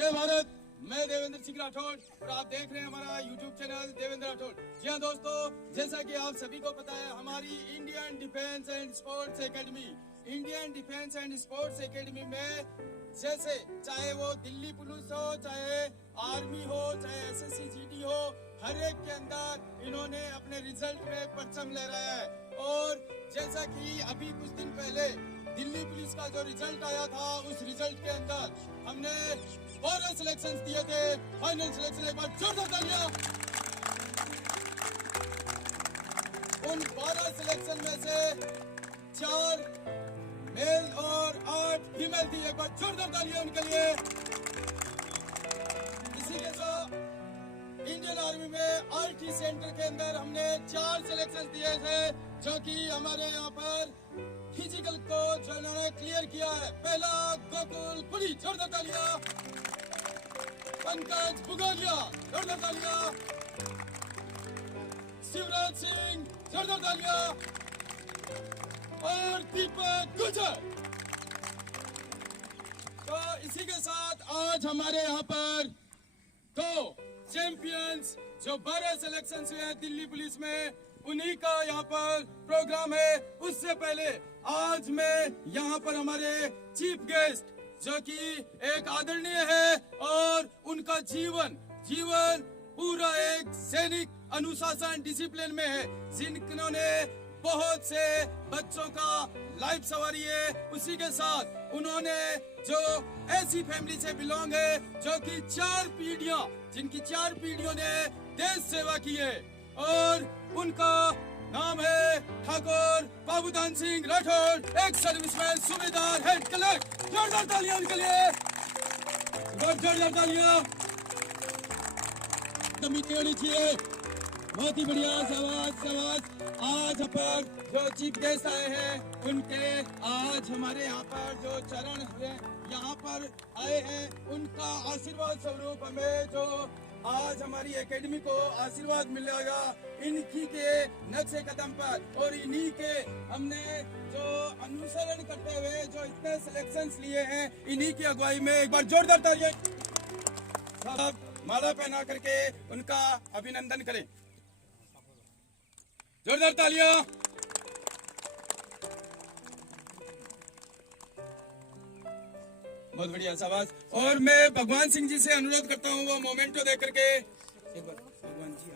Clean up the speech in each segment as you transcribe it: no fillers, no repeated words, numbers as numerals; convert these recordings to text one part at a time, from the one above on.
जय भारत। मैं देवेंद्र सिंह राठौड़ और आप देख रहे हैं हमारा YouTube चैनल देवेंद्र राठौड़। जी हाँ दोस्तों, जैसा कि आप सभी को पता है, हमारी Indian defence and sports academy में जैसे चाहे वो दिल्ली पुलिस हो, चाहे आर्मी हो, चाहे SSC-GD हो, हर एक के अंदर इन्होंने अपने रिजल्ट में परचम लहराया है। और जैसा कि अभी कुछ दिन पहले दिल्ली पुलिस का जो रिजल्ट आया था, उस रिजल्ट के अंदर हमने 12 सिलेक्शंस दिए थे। फाइनल सिलेक्शन एक बार जोरदार तालियां। उन 12 सिलेक्शन में से 4 मेल और 8 फीमेल थी। एक बार जोरदार तालियां उनके लिए। इसी के साथ इंडियन आर्मी में RT सेंटर के अंदर हमने 4 सिलेक्शन दिए थे, जो कि हमारे यहाँ पर फिजिकल को जो इन्होंने क्लियर किया है। पहला गोकुल पुरी, जोरदार तालियां। पंकज बुगालिया, जोरदार तालियां। शिवराज सिंह, जोरदार तालियां। और दीपक गुजर। तो इसी के साथ आज हमारे यहाँ पर 2 चैंपियंस जो 12 सिलेक्शन हुए हैं दिल्ली पुलिस में, उन्हीं का यहाँ पर प्रोग्राम है। उससे पहले आज मैं यहाँ पर हमारे चीफ गेस्ट, जो कि एक आदरणीय है और उनका जीवन पूरा एक सैनिक अनुशासन डिसिप्लिन में है, जिन्होंने बहुत से बच्चों का लाइफ संवारी है। उसी के साथ उन्होंने जो ऐसी फैमिली से बिलोंग है जो कि 4 पीढ़ियां, जिनकी 4 पीढ़ियों ने देश सेवा की है, और उनका नाम है ठाकुर बाबूदान सिंह राठौड़, एक सर्विसमैन, सूबेदार, हेड क्लर्क। जोरदार तालियां उनके लिए, जोरदार तालियां। मीटिंग होनी चाहिए। बहुत ही बढ़िया, शाबाश। आज पर जो चीफ गेस्ट आए हैं, उनके आज हमारे यहाँ पर जो चरण हुए यहाँ पर आए हैं, उनका आशीर्वाद स्वरूप हमें जो आज हमारी एकेडमी को आशीर्वाद मिलेगा, इन्हीं के नक्शे कदम पर और इन्हीं के हमने जो अनुसरण करते हुए जो इतने सिलेक्शंस लिए हैं, इन्हीं की अगुवाई में एक बार जोरदार तालियां। साहब माला पहना करके उनका अभिनंदन करें। जोरदार तालियां। बहुत बढ़िया, शाबाश। और मैं भगवान सिंह जी से अनुरोध करता हूँ वो मोमेंटो दे करके। एक बार भगवान जी,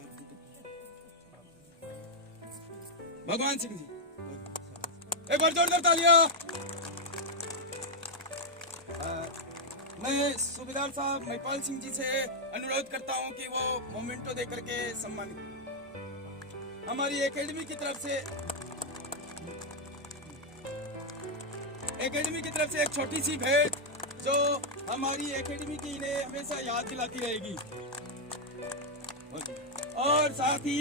भगवान सिंह जी, एक बार जोरदार तालियां। मैं सूबेदार साहब महिपाल सिंह जी से अनुरोध करता हूँ कि वो मोमेंटो दे करके सम्मानित। हमारी एकेडमी की तरफ से एक छोटी सी भेंट जो हमारी एकेडमी की इन्हें हमेशा याद दिलाती रहेगी, और साथ ही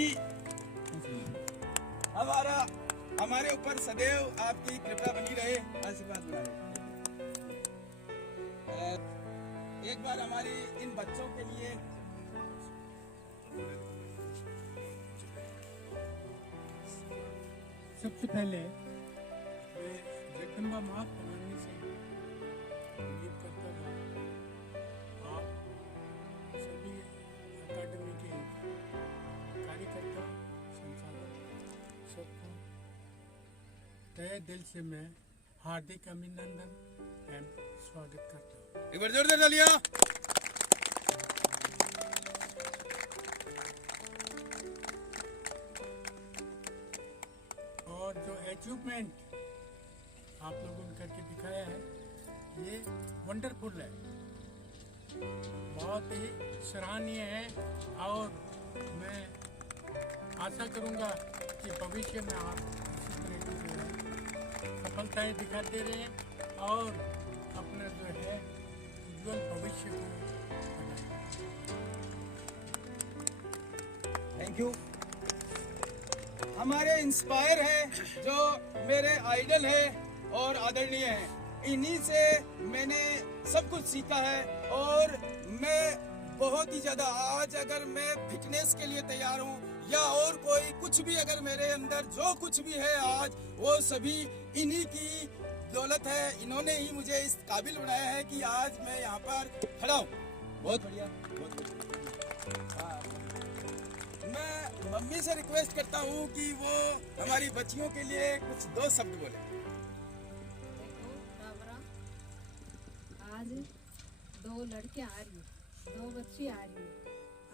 हमारे ऊपर सदैव आपकी कृपा बनी रहे, आशीर्वाद बना रहे। एक बार हमारे इन बच्चों के लिए सबसे पहले मैं जगदम्बा माँ प्रणाली से उम्मीद करता हूँ आप सभी अकादमी के कार्यकर्ता, संचालक सबको तहे दिल से मैं हार्दिक अभिनंदन एवं स्वागत करता हूँ। एक बार जोरदार तालियां। और जो अचीवमेंट आप लोगों ने करके दिखाया है, ये वंडरफुल है, बहुत ही सराहनीय है। और मैं आशा करूंगा कि भविष्य में आप इसी तरह की जो है सफलताएं दिखाते रहें और अपना जो है उज्जवल भविष्य को बनाएं। Thank you. हमारे इंस्पायर है, जो मेरे आइडल है और आदरणीय है, इन्हीं से मैंने सब कुछ सीखा है। और मैं बहुत ही ज्यादा, आज अगर मैं फिटनेस के लिए तैयार हूँ या और कोई कुछ भी, अगर मेरे अंदर जो कुछ भी है आज, वो सभी इन्हीं की दौलत है। इन्होंने ही मुझे इस काबिल बनाया है कि आज मैं यहाँ पर खड़ा हूँ। बहुत बढ़िया, बहुत बढ़िया। हाँ, मैं मम्मी से रिक्वेस्ट करता हूँ कि वो हमारी बच्चियों के लिए कुछ दो शब्द बोले। देखो बाबरा, आज दो लड़कियां आ रही है, दो बच्ची आ रही है।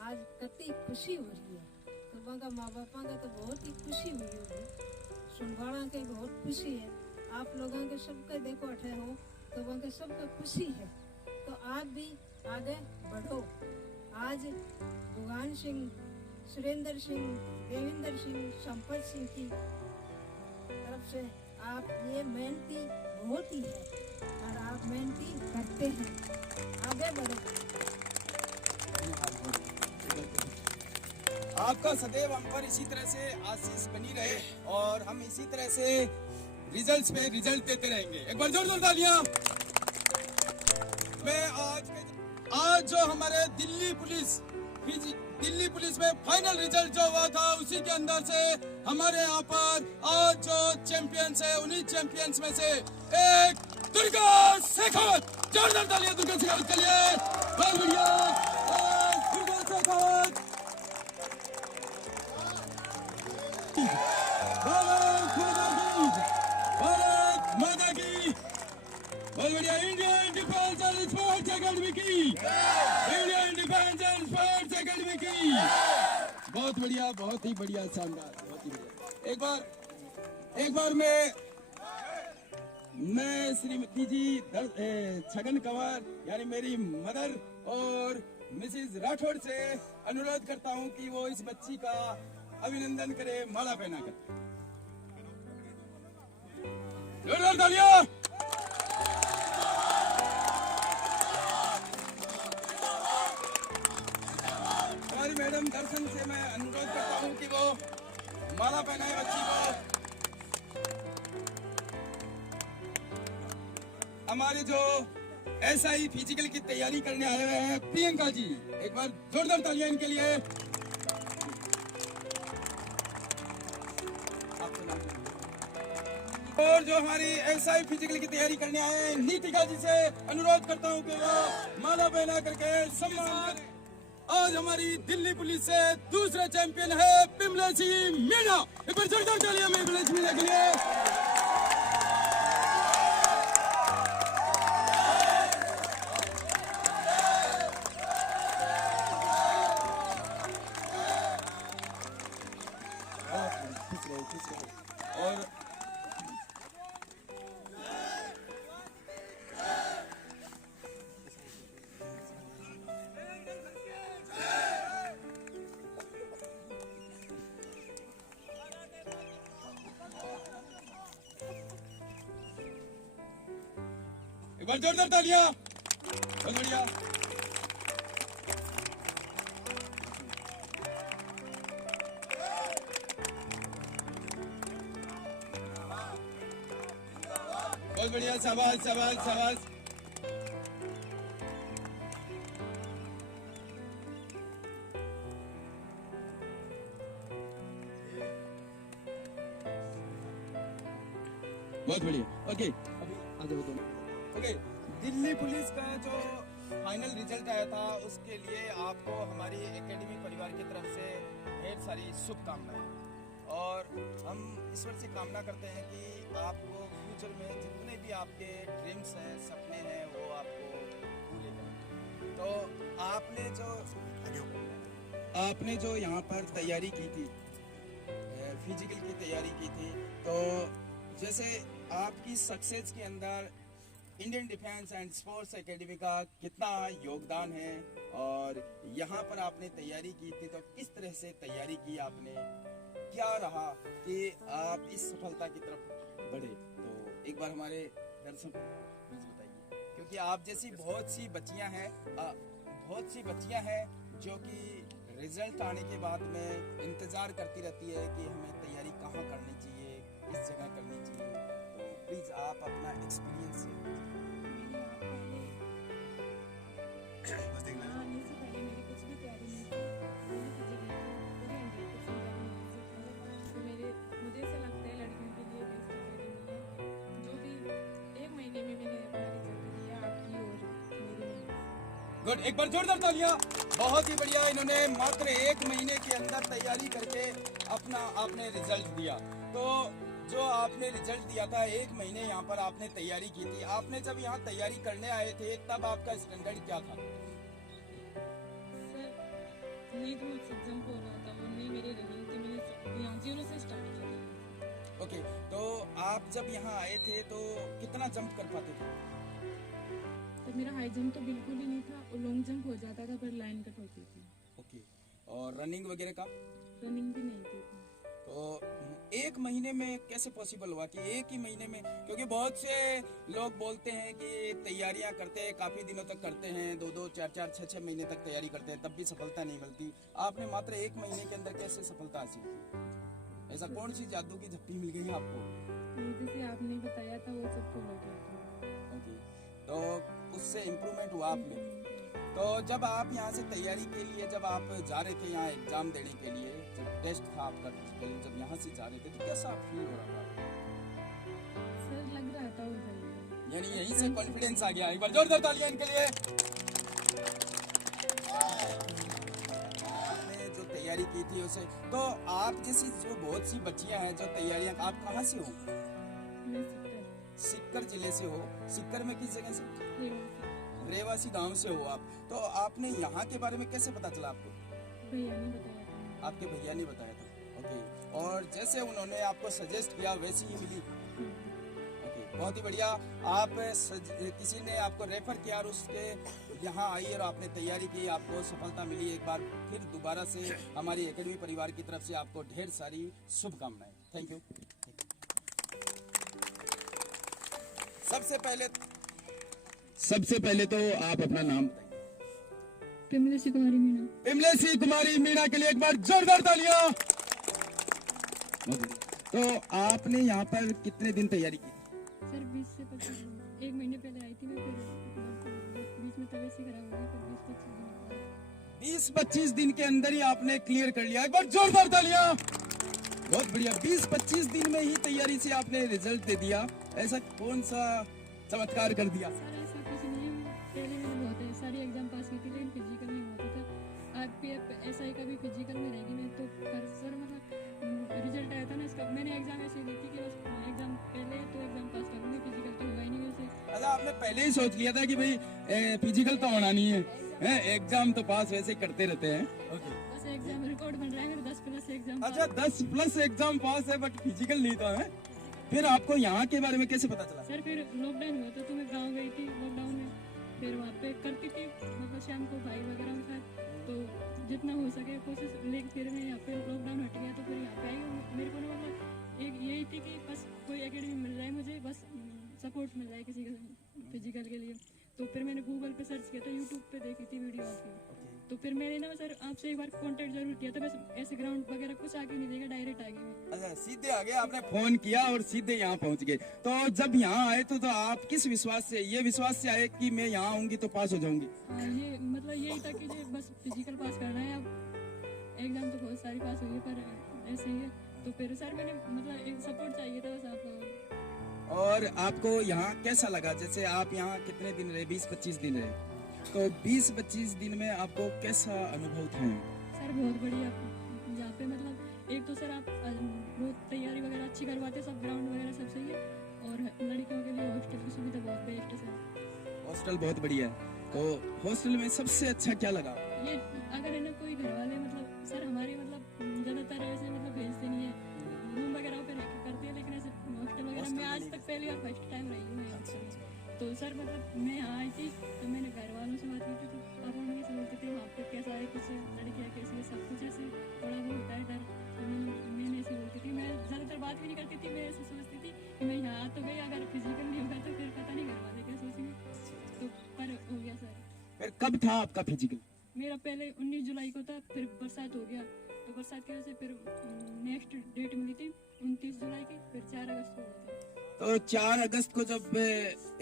आज कितनी खुशी हो रही है। तो का माँ बापा का तो बहुत ही खुशी हुई होगी, सुनवाड़ा के बहुत खुशी है। आप लोगों के सबके देखो अठे हो तो वहाँ सबका खुशी है। तो आप भी आगे बढ़ो। आज भगवान सिंह, सुरेंद्र सिंह, देवेंद्र सिंह, संपत सिंह की तरफ से आप ये मेहनती बहुत ही है और आप मेहनती करते हैं। आगे बढ़ो। आपका सदैव हम पर इसी तरह से आशीष बनी रहे और हम इसी तरह से रिजल्ट्स पे रिजल्ट देते रहेंगे। एक बार जोरदार तालियां। मैं आज जो हमारे दिल्ली पुलिस में फाइनल रिजल्ट जो हुआ था उसी के अंदर से हमारे यहाँ पर आज जो चैंपियंस है उन्हीं चैंपियंस में से एक दुर्गा शेखावत। जोरदार तालियां दुर्गा शेखावत के लिए। बहुत बढ़िया, दुर्गा शेखावत। भारत माता की। बहुत बढ़िया। Indian defence and sports academy की, Indian defence and sports academy की। बहुत बढ़िया, बहुत ही बढ़िया, शानदार, बहुत ही बढ़िया। एक बार मैं श्रीमती जी छगन कंवर यानी मेरी मदर और मिसेस राठौड़ से अनुरोध करता हूं कि वो इस बच्ची का अभिनंदन करे, माला पहना कर। जोरदार तालियां। हमारी मैडम दर्शन से मैं अनुरोध करता हूं कि वो माला पहनाए बच्ची को। हमारे जो एसआई फिजिकल की तैयारी करने आए हुए हैं प्रियंका जी, एक बार जोरदार तालियां इनके लिए। और जो हमारी एसआई फिजिकल की तैयारी करने आए हैं नीतिका जी से अनुरोध करता हूं कि वो माला पहना करके सम्मान करें। आज हमारी दिल्ली पुलिस से दूसरा चैंपियन है पिमलेसी मीणा। एक बार जोरदार तालियां पिमलेसी मीणा के लिए। और एक बार जोरदार तालियां। बहुत बढ़िया। बहुत बढ़िया, शाबाश शाबाश शाबाश। बहुत बढ़िया। ओके, अभी आ जाओ तुम। ओके, दिल्ली पुलिस का जो फाइनल रिजल्ट आया था उसके लिए आपको हमारी एकेडमी परिवार की तरफ से ढेर सारी शुभकामनाएं और हम ईश्वर से कामना करते हैं कि आपको फ्यूचर में जितने भी आपके ड्रीम्स हैं, सपने हैं, वो आपको पूरे करें। तो आपने जो यहाँ पर तैयारी की थी, फिजिकल की तैयारी की थी, तो जैसे आपकी सक्सेस के अंदर Indian defence and sports academy का कितना योगदान है और यहाँ पर आपने तैयारी की थी तो किस तरह से तैयारी की आपने, क्या रहा कि आप इस सफलता की तरफ बढ़े, तो एक बार हमारे दर्शकों को प्लीज बताइए। क्योंकि आप जैसी बहुत सी बच्चियां हैं जो कि रिजल्ट आने के बाद में इंतजार करती रहती है कि हमें तैयारी कहाँ करनी चाहिए, किस जगह करनी चाहिए, तो प्लीज आप अपना एक्सपीरियंस शेयर आने से पहले मेरी कुछ भी तैयारी नहीं थी। मैंने फिजिकल पूरी 100% तो मुझे ऐसा लगता है लड़कियों के लिए बेस्ट अकेडमी है। जो भी 1 महीने में मैंने अपना रिजल्ट दिया आपकी और मेरी मेहनत से। गुड, एक बार जोरदार तालियां। बहुत ही बढ़िया, इन्होंने मात्र 1 महीने के अंदर तैयारी करके अपना आपने रिजल्ट दिया। तो जो आपने रिजल्ट दिया था 1 महीने यहाँ पर आपने तैयारी की थी, आपने जब यहाँ तैयारी करने आए थे तब आपका स्टैंडर्ड क्या था? नहीं तो मुझसे जंप हो रहा था, वो नहीं मेरी रनिंग थी, मैंने यहाँ 0 से स्टार्ट किया था। ओके, तो आप जब यहाँ आए थे तो कितना जंप कर पाते थे? तो मेरा हाई जंप तो बिल्कुल ही नहीं था और लॉन्ग जंप हो जाता था पर लाइन कट होती थी। ओके, और रनिंग वगैरह का? रनिंग भी नहीं थी। तो 1 महीने में कैसे पॉसिबल हुआ कि 1 ही महीने में? क्योंकि बहुत से लोग बोलते हैं कि तैयारियां करते हैं, काफी दिनों तक करते हैं, 2-2, 4-4, 6-6 महीने तक तैयारी करते हैं, तब भी सफलता नहीं मिलती। आपने मात्र 1 महीने के अंदर कैसे सफलता हासिल की? ऐसा कौन सी जादू की झप्पी मिल गई आपको? जैसे आपने बताया था वो सब फॉलो किया था। ओके, तो उससे इम्प्रूवमेंट हुआ आप में। तो जब आप यहाँ से तैयारी के लिए जब आप जा रहे थे यहाँ एग्जाम देने के लिए, जब टेस्ट था आपका फिजिकल, जब यहाँ से जा रहे थे तो कैसा फील हो रहा था? सर लग रहा था हो जाएगा, यानी यहीं से कॉन्फिडेंस आ गया। एक बार जोरदार तालियां इनके लिए। आपने जो तैयारी की थी उसे, तो आप जैसी जो बहुत सी बच्चियां हैं जो तैयारियां, आप कहाँ से हो? मैं सिक्कर जिले से हो। सिक्कर में किस जगह से? सकता रेवासी गांव से हो आप। तो आपने यहाँ के बारे में कैसे पता चला आपको? भैया ने बताया था। आपके भैया ने बताया था। ओके, और जैसे उन्होंने आपको सजेस्ट किया वैसी ही मिली? ओके, बहुत ही बढ़िया। आप किसी ने आपको रेफर किया और उसके यहाँ आई और आपने तैयारी की, आपको सफलता मिली। एक बार फिर दोबारा से हमारी एकेडमी परिवार की तरफ से आपको ढेर सारी शुभकामनाएं। Thank you. सबसे पहले तो आप अपना नाम बताइए। पिमलेसी कुमारी मीना। पिमलेसी कुमारी मीणा के लिए एक बार जोरदार तालियां। तो आपने यहाँ पर कितने दिन तैयारी की? सर 20 से 25 दिन। 1 महीने पहले आई थी मैं, फिर बीच में तबीयत सी खराब हो गई, फिर 20-25 दिन के अंदर ही आपने क्लियर कर लिया। एक बार जोरदार तालियां। बहुत बढ़िया, 20-25 दिन में ही तैयारी से आपने रिजल्ट दे दिया। ऐसा कौन सा चमत्कार कर दिया? सर ऐसा कुछ नहीं है, पहले मैंने बहुत सारी एग्जाम पास की थी लेकिन फिजिकल नहीं होता था। आप SI का भी फिजिकल में रहेगी मैं तो, पर सर मतलब रिजल्ट आया था ना इसका, मैंने एग्जाम ऐसे ली थी कि बस एग्जाम पहले तो एग्जाम पास करूँगी, फिजिकल तो होगा ही नहीं वैसे। अच्छा, आपने पहले ही सोच लिया था कि भाई फिजिकल तो होना नहीं है, एग्जाम तो पास वैसे करते रहते हैं। ओके, बस एग्जाम रिकॉर्ड बन रहा है मेरा 10+ एग्जाम। अच्छा 10+ एग्जाम पास है बट फिजिकल नहीं था है? फिर आपको यहाँ के बारे में कैसे पता चला? सर फिर लॉकडाउन हुआ था तो मैं गाँव गई थी लॉकडाउन में, फिर वहाँ पे करती थी मतलब शाम को भाई वगैरह के साथ, तो जितना हो सके कोशिश, लेकिन फिर मैं यहाँ पे लॉकडाउन हट गया तो फिर यहाँ पे आई हूँ। मेरे को ना मतलब एक यही थी कि बस कोई एकेडमी मिल जाए मुझे, बस सपोर्ट मिल जाए किसी का फिजिकल के लिए। तो फिर मैंने गूगल पे सर्च किया था, यूट्यूब पे देखी थी वीडियो आपकी, तो फिर मैंने ना सर आपसे एक बार कांटेक्ट जरूर किया था, बस ऐसे ग्राउंड वगैरह कुछ आगे नहीं देगा, डायरेक्ट आ गई मैं। अच्छा, सीधे आ गए, आपने फोन किया और सीधे यहाँ पहुँच गए। तो जब यहाँ आए तो आप किस विश्वास से, ये विश्वास से आए कि मैं यहाँ आऊंगी तो पास हो जाऊंगी? हाँ, ये मतलब यही था कि जो बस फिजिकल पास करना है। अब एग्जाम तो बहुत सारी पास हुई है पर ऐसे ही है, तो फिर सर मैंने मतलब एक सपोर्ट चाहिए था बस आपको। और आपको यहाँ कैसा लगा? जैसे आप यहाँ कितने दिन रहे? 20-25 दिन रहे, तो 20-25 दिन में आपको कैसा अनुभव था? सर बहुत बढ़िया यहाँ पे, मतलब एक तो सर आप बहुत तैयारी वगैरह अच्छी करवाते, सब ग्राउंड वगैरह सब सही है, और लड़कियों के लिए हॉस्टल की सुविधा बहुत बेस्ट है सर। हॉस्टल बहुत बढ़िया है। तो हॉस्टल में सबसे अच्छा क्या लगा? ये अगर है ना कोई घर वाले मतलब सर हमारे मतलब ज़्यादातर ऐसे मतलब भेजते नहीं है, रूम वगैरह पे रह करते हैं, लेकिन ऐसे हॉस्टल वगैरह में आज तक पहली और फर्स्ट टाइम रही हूँ मैं हॉस्टल में। तो सर मतलब मैं यहाँ आई थी तो मैंने घर वालों से बात की थी, तो पापा मम्मी से बोलते थे वहाँ पे कैसा है, कुछ लड़कियाँ कैसी है, सब कुछ ऐसे थोड़ा बहुत होता है डर। तो मैंने ऐसे बोलती थी, मैं ज़्यादातर बात भी नहीं करती थी, मैं ऐसे सोचती थी कि मैं यहाँ तो गई, अगर फिजिकल नहीं होगा तो फिर पता नहीं घर वाले क्या सोचेंगे, तो पर हो गया सर। फिर कब था आपका फिजिकल? मेरा पहले 19 जुलाई को था, फिर बरसात हो गया, तो बरसात की वजह से फिर नेक्स्ट डेट मिली थी 29 जुलाई की, फिर 4 अगस्त को हुआ था। तो 4 अगस्त को जब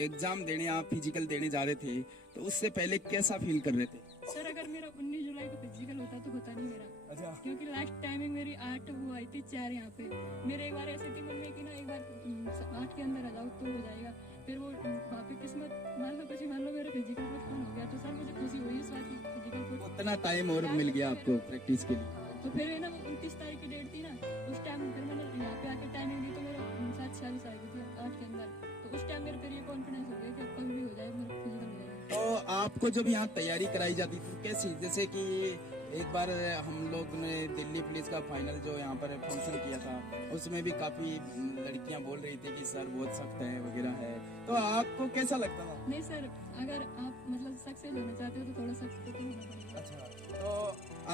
एग्जाम देने आप फिजिकल देने जा रहे थे तो उससे पहले कैसा फील कर रहे थे? सर अगर मेरा 19 जुलाई को फिजिकल होता तो होता नहीं मेरा। अच्छा, क्योंकि लास्ट टाइमिंग मेरी 8 वो आई थी 4 यहाँ पे। मेरे एक बार ऐसी थी मन में कि ना एक बार 8 के अंदर आ जाओ तो हो जाएगा, फिर वो वहाँ पे किस्मत मान लो मेरा फिजिकल पोस्टपोन हो गया, तो सर मुझे खुशी हुई उतना टाइम और मिल गया आपको प्रैक्टिस के लिए। तो फिर है ना वो 29 तारीख की डेट थी ना, उस टाइम फिर मैंने यहाँ पे आके टाइमिंग दी तो मेरा 7:40 आ गई थी 8 के अंदर। तो उस टाइम मेरे फिर ये कॉन्फिडेंस हो गया कि अब कभी भी हो जाए मेरा फिजिकल हो जाएगा। तो आपको जब यहाँ तैयारी कराई जाती थी कैसी, जैसे कि एक बार हम लोग ने दिल्ली पुलिस का फाइनल जो यहाँ पर फंक्शन किया था, उसमें भी काफी लड़कियां बोल रही थी कि सर बहुत सख्त है वगैरह है, तो आपको कैसा लगता था? नहीं सर, अगर आप मतलब सक्सेस होना चाहते हो तो थोड़ा सख्त तो होना पड़ेगा। अच्छा, तो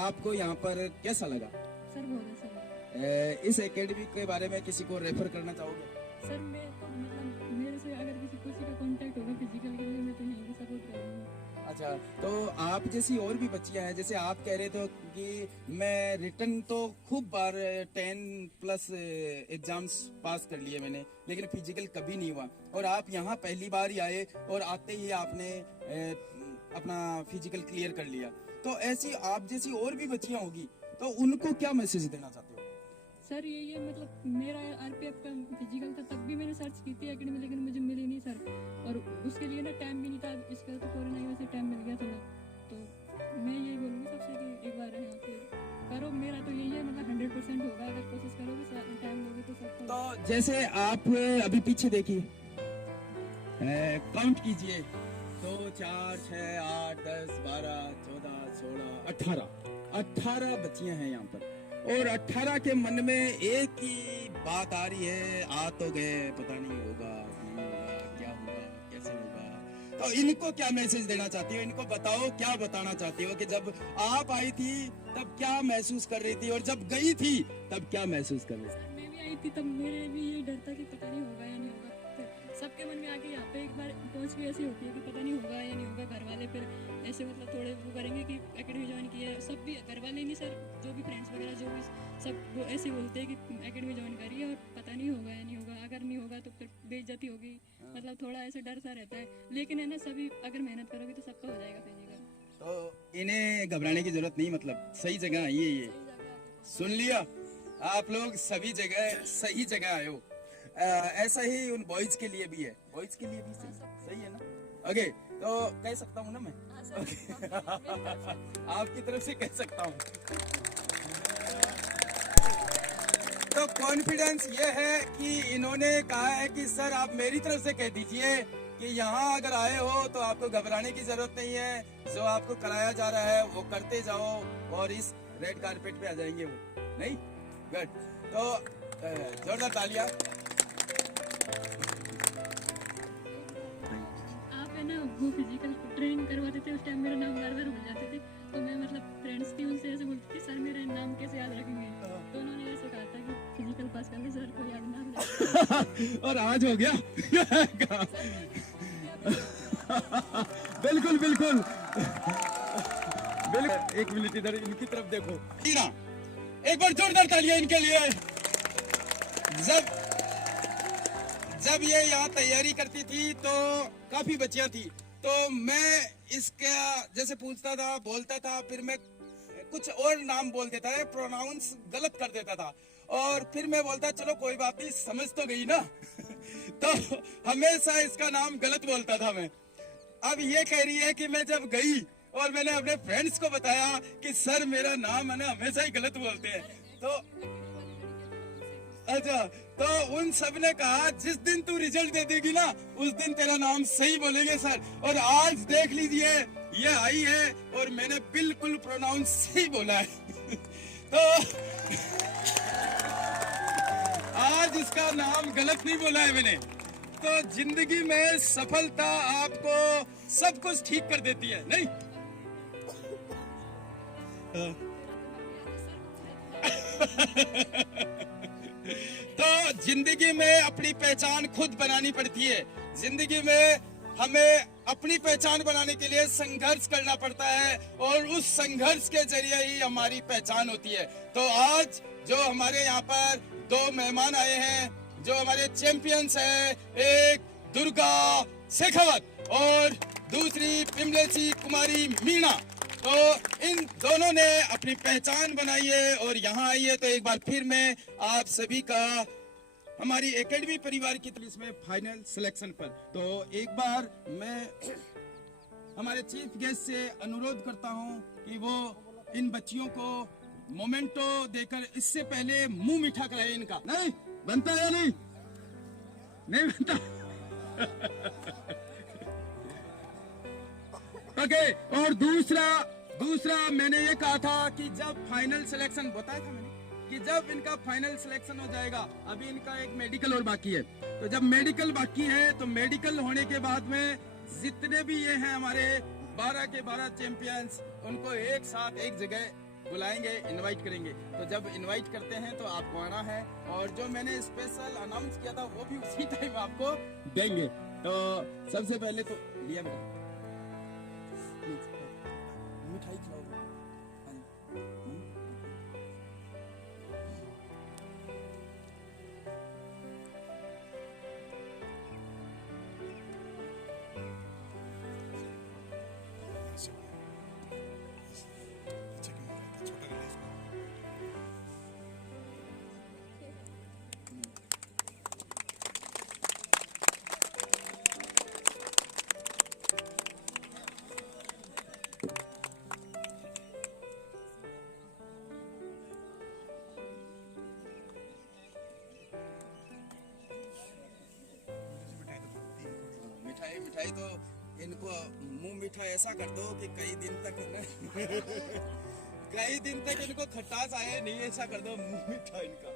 आपको यहाँ पर कैसा लगा? सर बहुत अच्छा लगा। इस एकेडमी के बारे में किसी को रेफर करना चाहोगे? सर मैं तो मतलब मेरे से अगर किसी का कांटेक्ट होगा फिजिकल के लिए मैं तो यहीं पे सपोर्ट करूँगी। अच्छा, तो आप जैसी और भी बच्चियां हैं, जैसे आप कह रहे थे कि मैं रिटर्न तो खूब बार 10+ एग्जाम्स पास कर लिए मैंने, लेकिन फिजिकल कभी नहीं हुआ, और आप यहाँ पहली बार ही आए और आते ही आपने अपना फिजिकल क्लियर कर लिया। तो ऐसी आप जैसी और भी बच्चियां होगी, तो उनको क्या मैसेज देना चाहते हो? सर ये मतलब मेरा आरपीएफ का फिजिकल था, तब भी मैंने सर्च की थी एकेडमी, लेकिन मुझे मिली नहीं सर, और उसके लिए ना टाइम भी नहीं था। इसका तो कोरोना की वजह से टाइम मिल गया था ना, तो मैं यही बोलूँगी सबसे कि एक बार यहाँ पे करो। मेरा तो यही है, मतलब 100% होगा अगर कोशिश करोगे, टाइम लोगे तो सब। तो जैसे आप अभी पीछे देखिए, काउंट कीजिए, 2 4 6 8 10 12 14 16 18 बच्चियां हैं यहाँ पर, और 18 के मन में एक ही बात आ रही है, आ तो गए, पता नहीं होगा नहीं होगा, क्या होगा कैसे होगा। तो इनको क्या मैसेज देना चाहती हो? इनको बताओ, क्या बताना चाहती हो कि जब आप आई थी तब क्या महसूस कर रही थी, और जब गई थी तब क्या महसूस कर रही थी? सर मैं भी आई थी तब मेरे भी ये डर था कि पता नहीं होगा या नहीं होगा। फिर सबके मन में आके यहाँ पे एक बार पहुँच के ऐसी होती है कि पता नहीं होगा या नहीं होगा। घर वाले फिर ऐसे मतलब थोड़े वो करेंगे कि एकेडमी ज्वाइन की है, सब भी घर वाले नहीं सर, जो भी फ्रेंड्स वगैरह जो भी सब वो ऐसे बोलते हैं कि एकेडमी ज्वाइन करी है और पता नहीं होगा या नहीं होगा। अगर नहीं होगा तो फिर बेइज्जती होगी, मतलब थोड़ा ऐसे डर सा रहता है। लेकिन है ना, सभी अगर मेहनत करोगे तो सबका हो जाएगा फिजिकल। तो इन्हें घबराने की जरूरत नहीं, मतलब सही जगह आई है ये। सुन लिया आप लोग, सभी जगह सही जगह आए हो। ऐसा ही उन बॉयज के लिए भी है, बॉयज के लिए भी सही है ना? ओके, तो कह सकता हूँ ना मैं? आपकी तरफ से कह सकता हूँ। तो कॉन्फिडेंस ये है कि इन्होंने कहा है कि सर आप मेरी तरफ से कह दीजिए कि यहाँ अगर आए हो तो आपको घबराने की जरूरत नहीं है, जो आपको कराया जा रहा है वो करते जाओ, और इस रेड कारपेट पे आ जाएंगे वो। नहीं? गुड। तो जोरदार तालियां। आप है ना वो फिजिकल ट्रेनिंग करवाते थे, उस टाइम मेरा नाम बार बार भूल जाते थे, तो मैं मतलब फ्रेंड्स थी उनसे ऐसे बोलती थी सर मेरा नाम कैसे याद रखेंगे, तो उन्होंने ऐसे कहा था कि फिजिकल पास कर ले सर को याद ना रहे। और आज हो गया। बिल्कुल बिल्कुल बिल्कुल। एक मिनट इधर इनकी तरफ देखो, एक बार जोरदार तालियां इनके लिए। जब ये यहाँ तैयारी करती थी तो काफी बच्चियां थी, तो मैं इसका जैसे पूछता था, बोलता था, फिर मैं कुछ और नाम बोल देता है, प्रोनाउंस गलत कर देता था, और फिर मैं बोलता चलो कोई बात नहीं, समझ तो गई ना। तो हमेशा इसका नाम गलत बोलता था मैं। अब ये कह रही है कि मैं जब गई और मैंने अपने फ्रेंड्स को बताया कि सर मेरा नाम है ना हमेशा ही गलत बोलते हैं, तो अच्छा, तो उन सब ने कहा जिस दिन तू रिजल्ट दे देगी ना उस दिन तेरा नाम सही बोलेंगे सर। और आज देख लीजिए ये आई है और मैंने बिल्कुल प्रोनाउंस सही बोला है। तो आज इसका नाम गलत नहीं बोला है मैंने। तो जिंदगी में सफलता आपको सब कुछ ठीक कर देती है, नहीं? तो जिंदगी में अपनी पहचान खुद बनानी पड़ती है। जिंदगी में हमें अपनी पहचान बनाने के लिए संघर्ष करना पड़ता है, और उस संघर्ष के जरिए ही हमारी पहचान होती है। तो आज जो हमारे यहाँ पर दो मेहमान आए हैं, जो हमारे चैंपियंस हैं, एक दुर्गा शेखावत और दूसरी पिमलेसी कुमारी मीणा, तो इन दोनों ने अपनी पहचान बनाई है और यहाँ आई है। तो एक बार फिर मैं आप सभी का हमारी एकेडमी परिवार की तरफ से फाइनल सिलेक्शन पर, तो एक बार मैं हमारे चीफ गेस्ट से अनुरोध करता हूं कि वो इन बच्चियों को मोमेंटो देकर इससे पहले मुंह मीठा कराए इनका। नहीं बनता है, नहीं नहीं बनता। ओके, और दूसरा मैंने ये कहा था कि जब फाइनल सिलेक्शन बताया था मैंने कि जब इनका फाइनल सिलेक्शन हो जाएगा, अभी इनका एक मेडिकल और बाकी है, तो जब मेडिकल बाकी है तो मेडिकल होने के बाद में जितने भी ये हैं हमारे 12 के 12 चैंपियंस, उनको एक साथ एक जगह बुलाएंगे, इनवाइट करेंगे। तो जब इनवाइट करते हैं तो आपको आना है, और जो मैंने स्पेशल अनाउंस किया था वो भी उसी टाइम आपको देंगे। तो सबसे पहले तो लिया बेटा मिठाई खाओ। मिठाई तो इनको मुंह मीठा ऐसा कर दो कि कई दिन तक कई दिन तक इनको खटास आए नहीं, ऐसा कर दो मुंह मीठा इनका।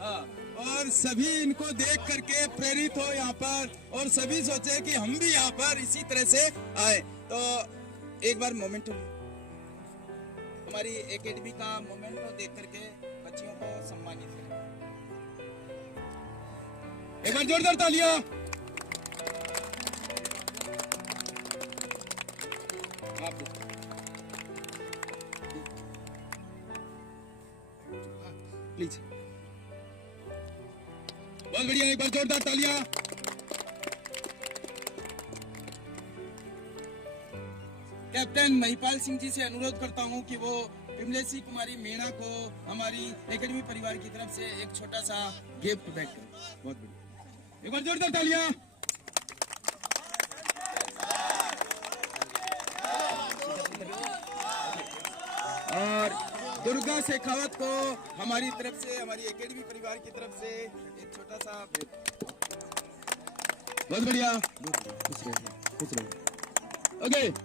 हाँ, और सभी इनको देख करके प्रेरित हो यहाँ पर, और सभी सोचे कि हम भी यहाँ पर इसी तरह से आए। तो एक बार मोमेंटो, हमारी एकेडमी का मोमेंटो देख करके बच्चियों को सम्मानित करें। एक बार जोरदार तालियां। प्लीज, बहुत बढ़िया, एक बार जोरदार तालियां। कैप्टन महिपाल सिंह जी से अनुरोध करता हूं कि वो विमलेशी कुमारी मीणा को हमारी एकेडमी परिवार की तरफ से एक छोटा सा गिफ्ट बैग करें। बहुत बढ़िया, एक बार जोरदार तालियां। और दुर्गा शेखावत को हमारी तरफ से, हमारी एकेडमी परिवार की तरफ से एक छोटा सा, बहुत बढ़िया, खुश रहिए, खुश रहिए। ओके।